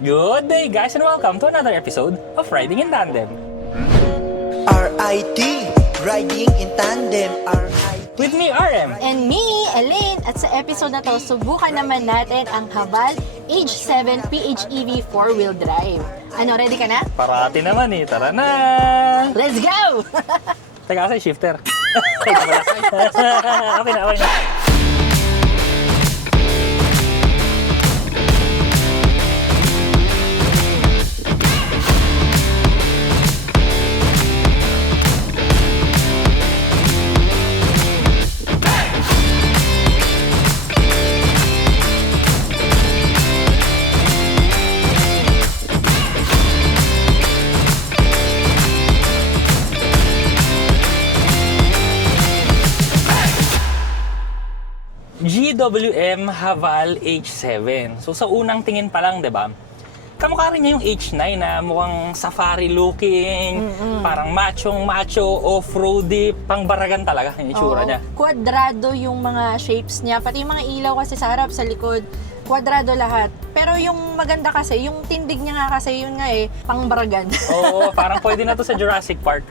Good day guys and welcome to another episode of Riding in Tandem. RIT, Riding in Tandem, RIT. With me, RM. And me, Elaine. At sa episode na to, subukan naman natin ang Haval H7 PHEV 4-wheel drive. Ano, ready ka na? Parati naman eh, tara na! Let's go! Teka kasi shifter. Okay na. GWM Haval H7. So sa unang tingin pa lang, 'di ba? Kamukha rin niya yung H9 na mukhang safari looking, parang macho, off-roady, pang-baragan talaga yung itsura Oo. niya. Kwadrado yung mga shapes niya. Pati yung mga ilaw kasi sa harap, sa likod. Kwadrado lahat. Pero yung maganda kasi, yung tindig niya nga kasi, yun nga pang-baragan. Oo, parang pwede na to sa Jurassic Park.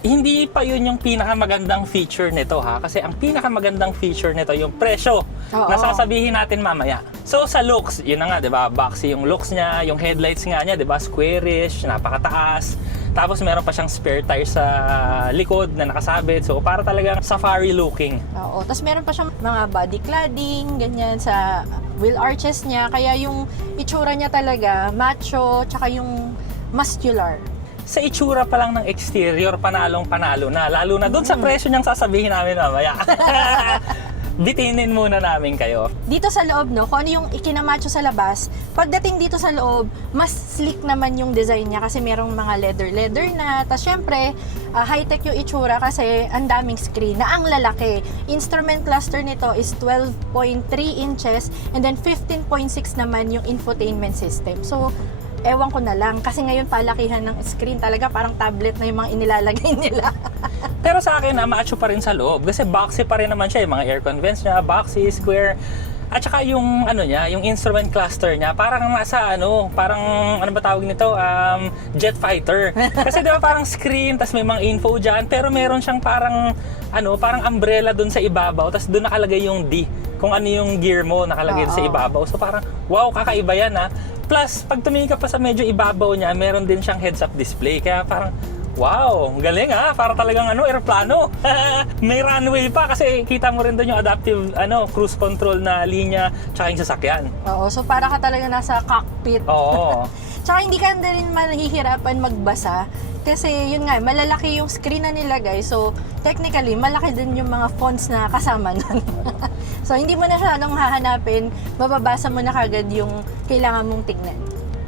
Hindi pa yun yung pinakamagandang feature nito ha, kasi ang pinakamagandang feature nito yung presyo na sasabihin natin mamaya. So sa looks, yun na nga, 'di ba? Boxy yung looks niya, yung headlights nga niya, 'di ba? Squarish, napakataas. Tapos meron pa siyang spare tire sa likod na nakasabit. So para talagang safari looking. Oo. Tapos meron pa siyang mga body cladding, ganyan sa wheel arches niya. Kaya yung itsura niya talaga, macho, tsaka yung muscular. Sa itsura pa lang ng exterior, panalong-panalo na. Lalo na dun sa presyo niyang sasabihin namin mamaya. Bitinin muna namin kayo. Dito sa loob, no, kung ano yung ikinamacho sa labas, pagdating dito sa loob, mas sleek naman yung design niya kasi merong mga leather na. Tapos syempre, high-tech yung itsura kasi ang daming screen na ang lalaki. Instrument cluster nito is 12.3 inches and then 15.6 naman yung infotainment system. So, ewan ko na lang kasi ngayon palakihan ng screen talaga parang tablet na yung mga inilalagay nila. Pero sa akin, macho pa rin sa loob kasi boxy pa rin naman siya. Yung mga aircon vents niya, boxy, square. At saka yung ano niya, yung instrument cluster niya, parang nasa ano ba tawag nito? Jet fighter. Kasi 'di ba parang screen, tas may mga info diyan, pero meron siyang parang parang umbrella doon sa ibabaw, tas doon nakalagay yung D. Kung ano yung gear mo nakalagay sa ibabaw. So parang wow, kakaiba yan ha. Plus, pag tumingin ka pa sa medyo ibabaw niya, meron din siyang heads-up display. Kaya parang, wow, galing ha. Para talagang aeroplano. May runway pa kasi kita mo rin doon yung adaptive cruise control na linya tsaka yung sasakyan. Oo, so para ka talaga nasa cockpit. Oo. Tsaka hindi ka na rin mahihirapan magbasa kasi yun nga, malalaki yung screen na nilagay. So, technically, malaki din yung mga fonts na kasama nun. So, hindi mo na siya hahanapin, mababasa mo na kagad yung kailangan mong tignan.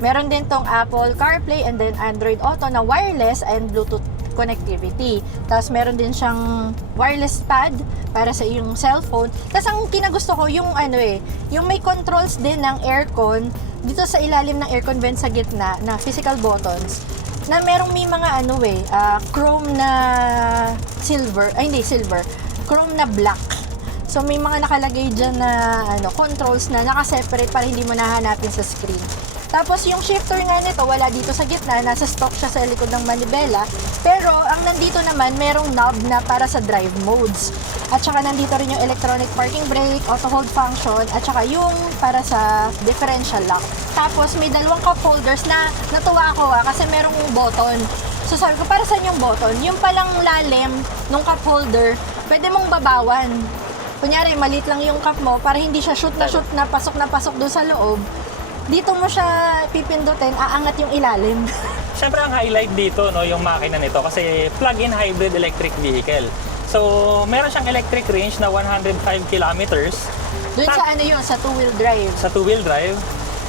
Meron din tong Apple CarPlay and then Android Auto na wireless and Bluetooth connectivity. Tapos meron din siyang wireless pad para sa iyong cellphone. Tapos ang kinagusto ko yung yung may controls din ng aircon dito sa ilalim ng aircon vent sa gitna na physical buttons na merong may mga chrome na silver, chrome na black. So may mga nakalagay dyan na controls na nakaseparate para hindi mo nahanapin sa screen. Tapos yung shifter nga nito, wala dito sa gitna, nasa stock siya sa likod ng manibela. Pero ang nandito naman, merong knob na para sa drive modes. At saka nandito rin yung electronic parking brake, auto hold function, at saka yung para sa differential lock. Tapos may dalawang cup holders na natuwa ako kasi merong button. So sabi ko, para saan yung button? Yung palang lalim ng cup holder, pwede mong babawan. Kunyari, maliit lang yung cup mo para hindi siya shoot na pasok doon sa loob. Dito mo siya pipindutin, aangat yung ilalim. Siyempre ang highlight dito yung makina nito kasi plug-in hybrid electric vehicle. So, meron siyang electric range na 105 kilometers. Doon sa sa two-wheel drive. Sa two-wheel drive.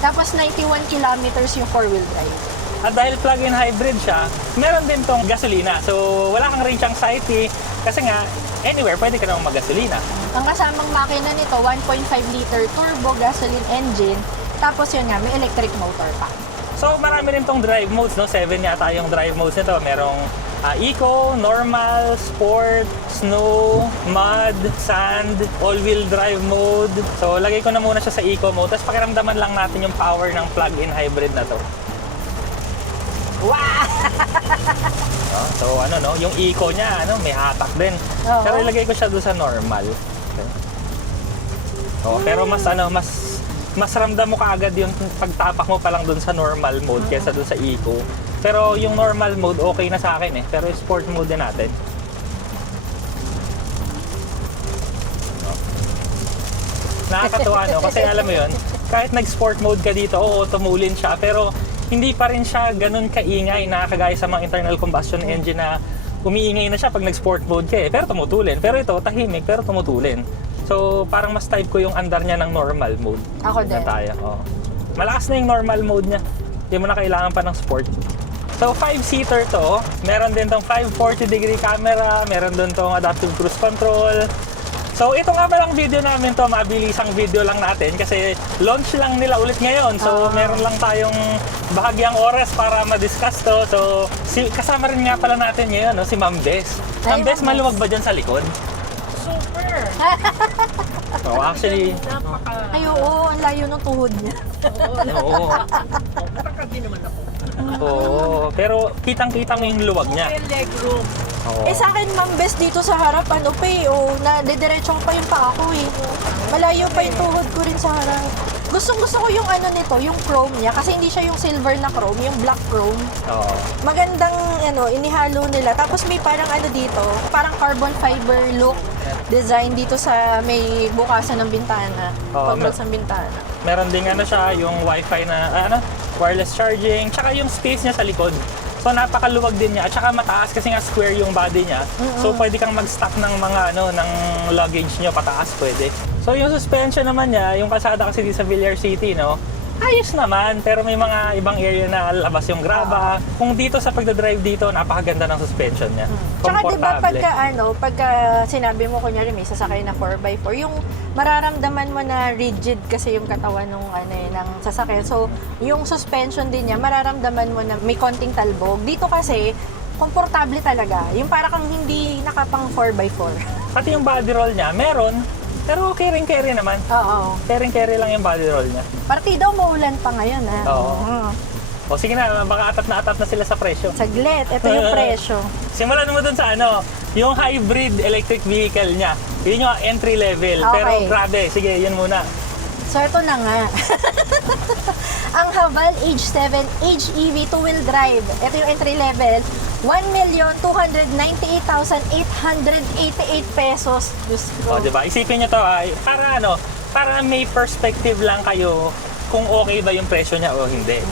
Tapos 91 kilometers yung four-wheel drive. At dahil plug-in hybrid siya, meron din tong gasolina. So, wala kang range anxiety kasi nga, anywhere pwede ka namang mag-gasolina. Ang kasamang makina nito, 1.5 liter turbo gasoline engine. Tapos yun nga, may electric motor pa. So marami rin tong drive modes, 7 yata yung drive modes nito. Merong Eco, normal, sport, snow, mud, sand, all-wheel drive mode. So, lagay ko na muna siya sa eco mode. Tapos pakiramdaman lang natin yung power ng plug-in hybrid na to. Wow! So, ano no, yung eco niya, may hatak din. Oo. Pero ilagay ko siya doon sa normal. Okay. Pero mas ramdam mo kaagad yung pagtapak mo pa lang doon sa normal mode kaysa doon sa eco. Pero yung normal mode, okay na sa akin eh. Pero yung sport mode din natin. Nakakatuwa, no? Kasi alam mo yun, kahit nag-sport mode ka dito, oo, tumulin siya. Pero hindi pa rin siya ganun kaingay na kagaya sa mga internal combustion engine na umiingay na siya pag nag-sport mode ka eh. Pero tumutulin. Pero ito, tahimik, pero tumutulin. So, parang mas type ko yung andar niya ng normal mode. Ako din. Na tayo, oo. Malakas na yung normal mode niya. Hindi mo na kailangan pa ng sport. So, 5-seater to. Meron din tong 540-degree camera. Meron din tong adaptive cruise control. So, ito nga palang video namin to. Mabilisang video lang natin kasi launch lang nila ulit ngayon. So, meron lang tayong bahagyang oras para ma-discuss to. So, kasama rin nga pala natin ngayon, no? Si Ma'am Bes. Ma'am Bes, maluwag ba dyan sa likod? Super! So, actually, Ay, oo, ang layo ng tuhod niya. oo. Taka din naman ako. Oo, pero kitang-kita mo yung luwag niya. May legroom. Oo. Eh sa akin, Ma'am Bes, dito sa harap, nadediretso pa yung paa ko eh. Malayo pa yung tuhod ko rin sa harap. Gusto ko yung ano nito, yung chrome niya, kasi hindi siya yung silver na chrome, yung black chrome. Oo. Magandang inihalo nila. Tapos may parang dito, parang carbon fiber look design dito sa may bukasan ng bintana, Oo, pagbukas ng bintana. Meron ding siya, yung wifi na, wireless charging, tsaka yung space niya sa likod. So napakaluwag din niya at saka mataas kasi nga square yung body niya. So pwede kang mag-stack ng mga ng luggage niyo pataas pwede. So yung suspension naman niya, yung kalsada kasi dito sa Villar City, no. Ayos naman, pero may mga ibang area na labas yung graba. Kung dito sa pagdadrive dito, napakaganda ng suspension niya. Tsaka di ba Komportable. pagka sinabi mo kunyari may sasakay na 4x4, yung mararamdaman mo na rigid kasi yung katawan ng sasakyan. So, yung suspension din niya, mararamdaman mo na may konting talbog. Dito kasi, komportable talaga. Yung para kang hindi nakapang 4x4. Pati yung body roll niya, meron. Pero carry naman. Oo. Carry lang yung body roll niya. Partido, maulan pa ngayon, ha? Oo. O sige na, baka atat na sila sa presyo. Saglit, ito yung presyo. Simulan mo dun sa yung hybrid electric vehicle niya. Yun yung entry level. Okay. Pero grabe, sige, yun muna. So, ito na nga. Ang Haval H7 HEV 2-wheel drive. Ito yung entry level. 1,298,888 pesos. Diyos ko. O, diba? Isipin nyo to, para may perspective lang kayo kung okay ba yung presyo niya o hindi.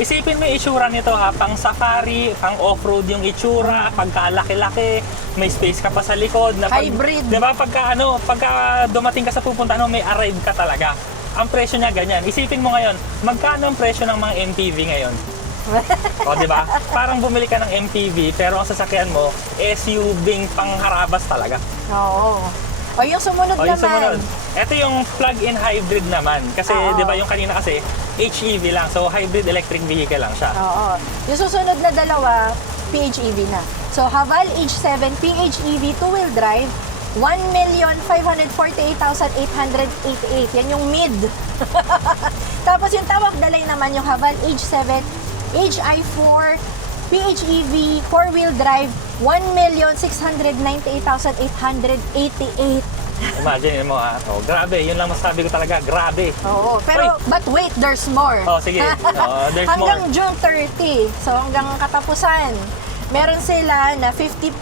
Isipin mo yung itsura nito pang safari, pang off-road yung itsura, pagkalaki-laki, may space ka pa sa likod. Na Hybrid. Diba? Pagka dumating ka sa pupuntahan, may arrive ka talaga. Ang presyo niya ganyan. Isipin mo ngayon, magkano ang presyo ng mga MPV ngayon? O, di ba? Parang bumili ka ng MPV, pero ang sasakyan mo, SUV pangharabas talaga. Oo. O yung sumunod O, yung naman. sumunod. Ito yung plug-in hybrid naman. Kasi, Oo. di ba, yung kanina kasi, HEV lang. So, hybrid electric vehicle lang siya. Oo. Yung susunod na dalawa, PHEV na. So, Haval H7 PHEV 2-wheel drive, 1,548,888. Yan yung mid. Tapos yung top of the line naman, yung Haval H7 HI4 PHEV 4-wheel drive, 1,698,888. Imagine mo Oh, grabe. Yun lang masabi ko talaga. Grabe. Oo. Pero, but wait, there's more. Oh, sige. There's more. Hanggang June 30. So, hanggang katapusan. Meron sila na 50%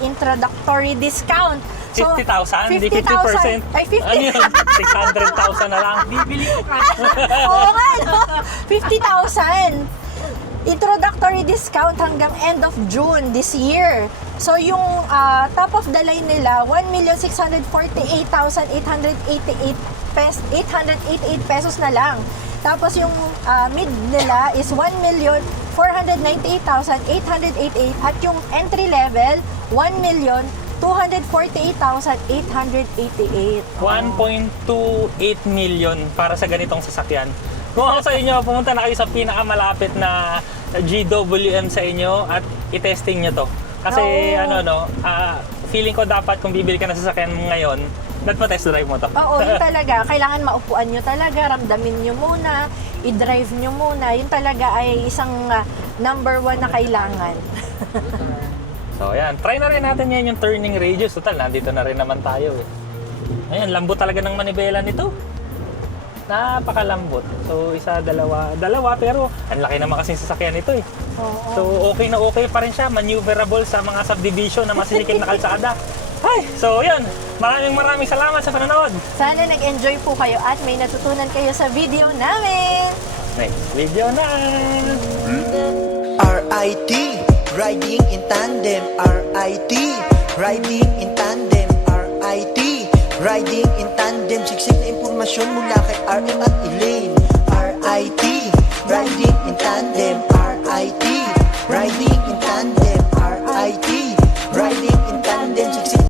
introductory discount. So, 50,000? Hindi 50,000. 50%? Ay, 50. Ano yun? 600,000 na lang. Bibili ko kasi. Oo nga, no? 50,000. Introductory discount hanggang end of June this year. So, yung top of the line nila, 1,648,888 pesos na lang. Tapos yung mid nila is 1,498,888 at yung entry level, 1,248,888. 1.28 million para sa ganitong sasakyan. Kung ako sa inyo, pumunta na kayo sa pinakamalapit na GWM sa inyo at i-testing nyo to. Kasi Oo. feeling ko dapat kung bibili ka ng sasakyan mo ngayon, dapat test drive mo to. Oo, yun talaga. Kailangan maupuan nyo talaga, ramdamin nyo muna, i-drive nyo muna. Yun talaga ay isang number one na kailangan. So ayan, try na rin natin yan yung turning radius. Total, nandito na rin naman tayo eh. Ayan, lambot talaga ng manibela nito. Napakalambot. So isa, dalawa pero ang laki naman kasing sasakyan nito eh. Oo. So okay na okay pa rin siya, maneuverable sa mga subdivision na masilikid na kalsada. Ay, so yun, maraming salamat sa panonood. Sana nag-enjoy po kayo at may natutunan kayo sa video namin. Next video na! RIT, riding in tandem. RIT, riding in tandem. RIT, riding in tandem. Siksik na impormasyon mula kay RM at Elaine. RIT, riding in tandem.